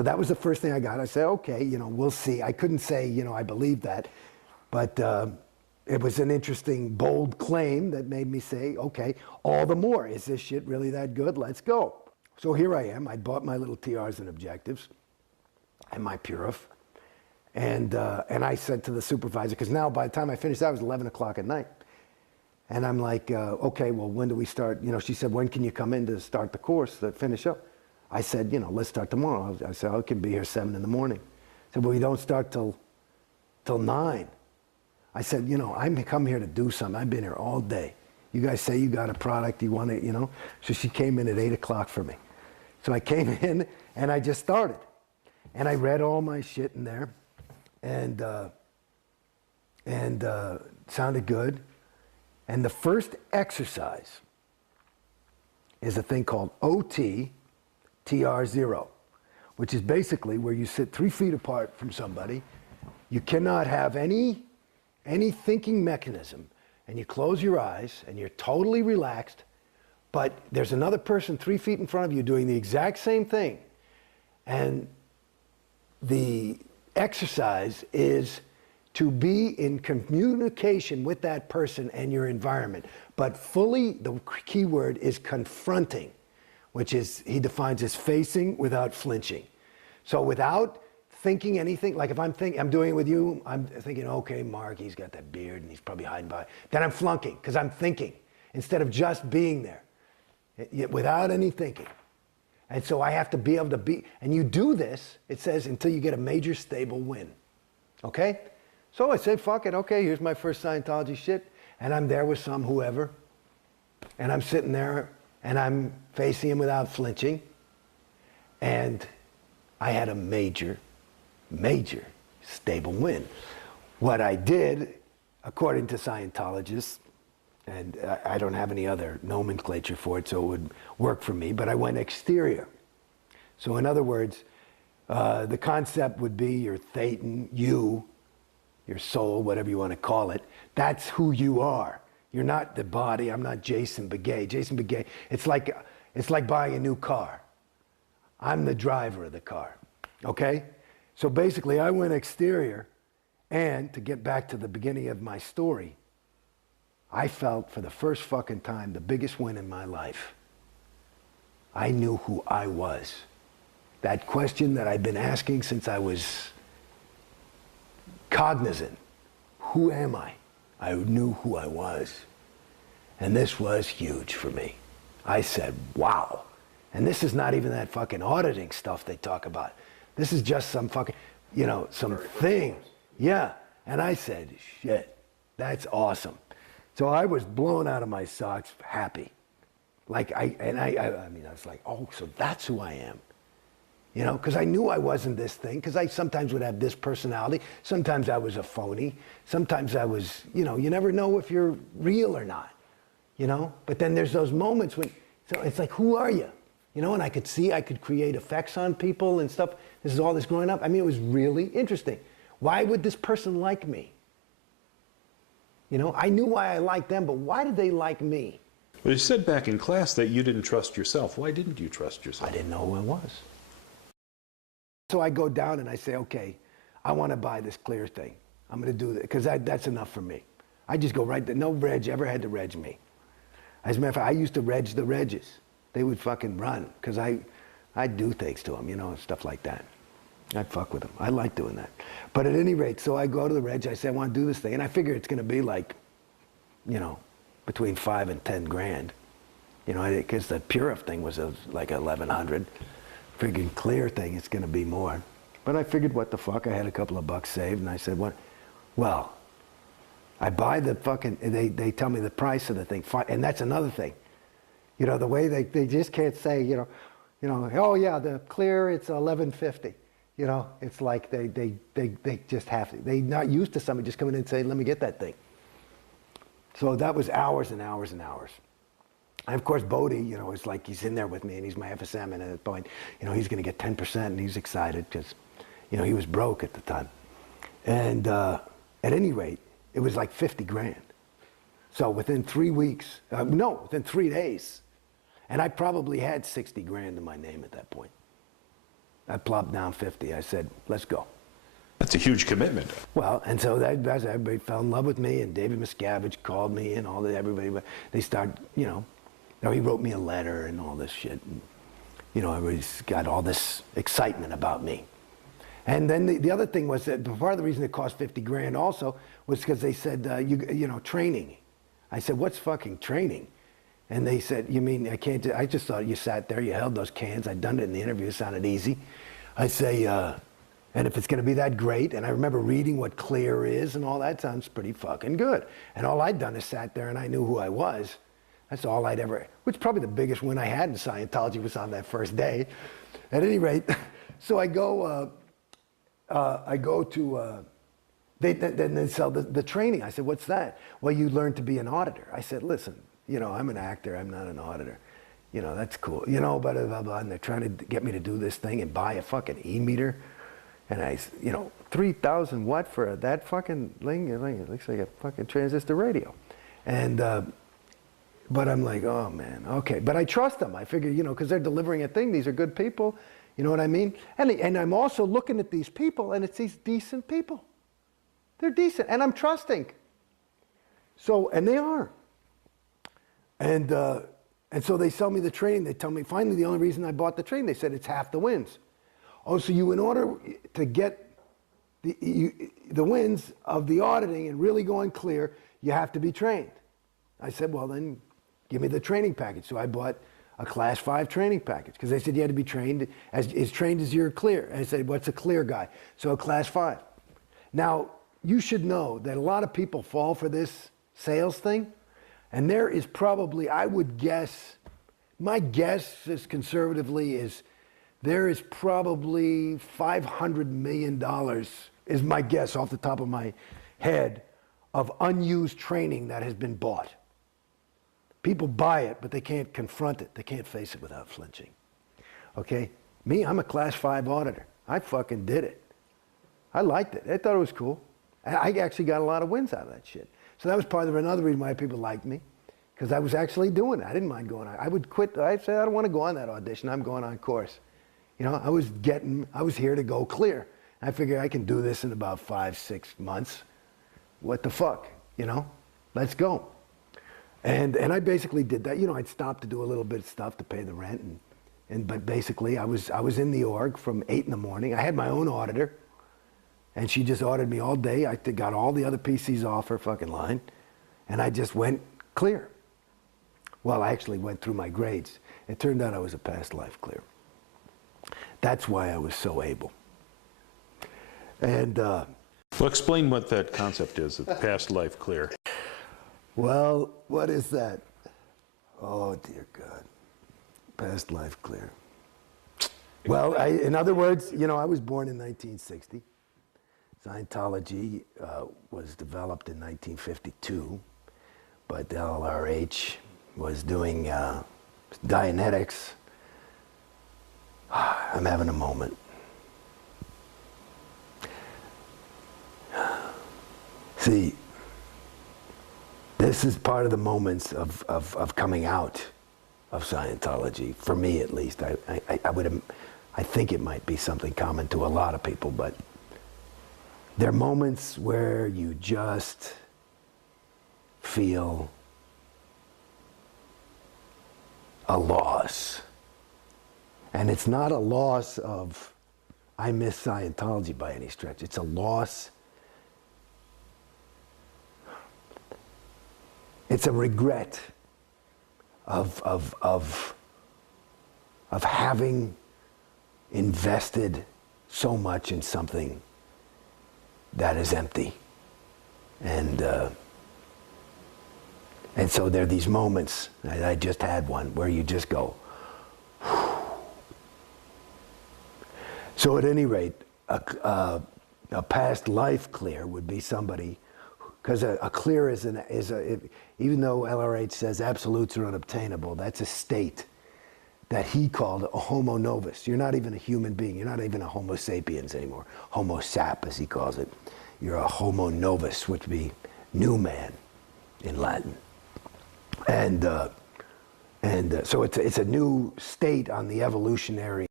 So that was the first thing I got. I said, okay, we'll see. I couldn't say, I believe that, but it was an interesting, bold claim that made me say, okay, all the more. Is this shit really that good? Let's go. So here I am. I bought my little TRs and objectives and my Purif. And I said to the supervisor, because now by the time I finished that, it was 11 o'clock at night. And I'm like, okay, well, when do we start? She said, when can you come in to start the course, to finish up? I said, let's start tomorrow. I said, I can be here 7 in the morning. I said, well, we don't start till 9. I said, I come here to do something. I've been here all day. You guys say you got a product, you want it, So she came in at 8 o'clock for me. So I came in and I just started. And I read all my shit in there. And sounded good. And the first exercise is a thing called OT-TR0, which is basically where you sit 3 feet apart from somebody. You cannot have any thinking mechanism, and you close your eyes and you're totally relaxed, but there's another person 3 feet in front of you doing the exact same thing. And the exercise is to be in communication with that person and your environment, but fully, the key word is confronting, which is, he defines as facing without flinching. So without thinking anything, like if I'm doing it with you, I'm thinking, okay, Mark, he's got that beard and he's probably hiding by. Then I'm flunking, because I'm thinking, instead of just being there, without any thinking. And so I have to be able to be, and you do this, it says, until you get a major stable win. Okay? So I said, fuck it, okay, here's my first Scientology shit, and I'm there with some whoever, and I'm sitting there, and I'm facing him without flinching, and I had a major stable win. What I did, according to Scientologists, and I don't have any other nomenclature for it, so it would work for me, but I went exterior. So in other words, the concept would be your thetan, your soul, whatever you want to call it. That's who you are. You're not the body. I'm not Jason Beghe. Jason Beghe, it's like buying a new car. I'm the driver of the car, okay? So basically, I went exterior, and to get back to the beginning of my story, I felt for the first fucking time the biggest win in my life. I knew who I was. That question that I've been asking since I was cognizant. Who am I? I knew who I was. And this was huge for me. I said, wow. And this is not even that fucking auditing stuff they talk about. This is just some fucking, some thing. Yeah. And I said, shit, that's awesome. So I was blown out of my socks, happy. I was like, oh, so that's who I am. Because I knew I wasn't this thing, because I sometimes would have this personality. Sometimes I was a phony. Sometimes I was, you never know if you're real or not, But then there's those moments when, so it's like, who are you? And I could create effects on people and stuff. This is all this growing up. I mean, it was really interesting. Why would this person like me? I knew why I liked them, but why did they like me? Well, you said back in class that you didn't trust yourself. Why didn't you trust yourself? I didn't know who I was. So I go down and I say, okay, I want to buy this clear thing. I'm going to do that, because that's enough for me. I just go right there. No reg ever had to reg me. As a matter of fact, I used to reg the regs. They would fucking run, because I'd do things to them, stuff like that. I'd fuck with them. I like doing that. But at any rate, so I go to the reg, I say, I want to do this thing. And I figure it's going to be like, between 5 and 10 grand. Because the Purif thing was like 1,100. Friggin' clear thing, it's going to be more. But I figured, what the fuck? I had a couple of bucks saved, and I said, what? Well, I buy the fucking, they tell me the price of the thing. And that's another thing. The way they just can't say, oh yeah, the clear, it's 1150. It's like they just have to. They're not used to somebody just coming in and saying, let me get that thing. So that was hours and hours and hours. And of course, Bodhi, it's like he's in there with me, and he's my FSM, and at that point, he's going to get 10%, and he's excited because, he was broke at the time. And at any rate, it was like 50 grand. So within 3 weeks, within 3 days, and I probably had 60 grand in my name at that point. I plopped down 50. I said, let's go. That's a huge commitment. Well, and so that's everybody fell in love with me, and David Miscavige called me, and everybody, they started, you know, he wrote me a letter and all this shit. And, you know, everybody's got all this excitement about me. And then the other thing was that part of the reason it cost 50 grand also was because they said, you know, training. I said, what's fucking training? And they said, you mean I can't do, I just thought you sat there, you held those cans. I'd done it in the interview, it sounded easy. I say, and if it's going to be that great, and I remember reading what clear is and all that sounds pretty fucking good. And all I'd done is sat there and I knew who I was. That's all I'd ever, which probably the biggest win I had in Scientology was on that first day. At any rate, so I go to, they sell the training. I said, what's that? Well, you learn to be an auditor. I said, listen, you know, I'm an actor, I'm not an auditor. You know, that's cool. You know, blah, blah, blah, and they're trying to get me to do this thing and buy a fucking e-meter. And I, you know, 3,000 what for that fucking thing? It looks like a fucking transistor radio. And, but I'm like, oh man, okay. But I trust them. I figure, you know, because they're delivering a thing. These are good people. You know what I mean? And I'm also looking at these people, and it's these decent people. They're decent, and I'm trusting. So, and they are. And so they sell me the training. They tell me, finally, the only reason I bought the training, they said it's half the wins. Oh, so you, in order to get the wins of the auditing and really going clear, you have to be trained. I said, well, then give me the training package. So I bought a class 5 training package because they said you had to be trained as trained as you're clear. And I said, what's a clear guy? So a class 5. Now, you should know that a lot of people fall for this sales thing. And there is probably, I would guess, my guess is conservatively is there is probably $500 million, is my guess off the top of my head, of unused training that has been bought. People buy it, but they can't confront it. They can't face it without flinching. Okay? Me, I'm a class 5 auditor. I fucking did it. I liked it. I thought it was cool. I actually got a lot of wins out of that shit. So that was part of another reason why people liked me, because I was actually doing it. I didn't mind going on. I would quit. I'd say, I don't want to go on that audition. I'm going on course. You know, I was here to go clear. I figured I can do this in about 5-6 months. What the fuck, you know? Let's go. And I basically did that. You know, I'd stop to do a little bit of stuff to pay the rent. But basically, I was in the org from 8 in the morning. I had my own auditor. And she just audited me all day. I got all the other PCs off her fucking line. And I just went clear. Well, I actually went through my grades. It turned out I was a past life clear. That's why I was so able. And Well, explain what that concept is, past life clear. well, what is that? Oh, dear God. Past life clear. Well, in other words, you know, I was born in 1960. Scientology was developed in 1952, but the LRH was doing Dianetics. I'm having a moment. See, this is part of the moments of coming out of Scientology, for me at least. I think it might be something common to a lot of people, but there are moments where you just feel a loss. And it's not a loss of, I miss Scientology by any stretch. It's a loss. It's a regret of having invested so much in something that is empty. And so there are these moments, I just had one, where you just go, whew. So at any rate, a past life clear would be somebody, because a clear even though LRH says absolutes are unobtainable, that's a state that he called a homo novus. You're not even a human being. You're not even a homo sapiens anymore. Homo sap, as he calls it. You're a homo novus, which would be new man in Latin. And so it's a new state on the evolutionary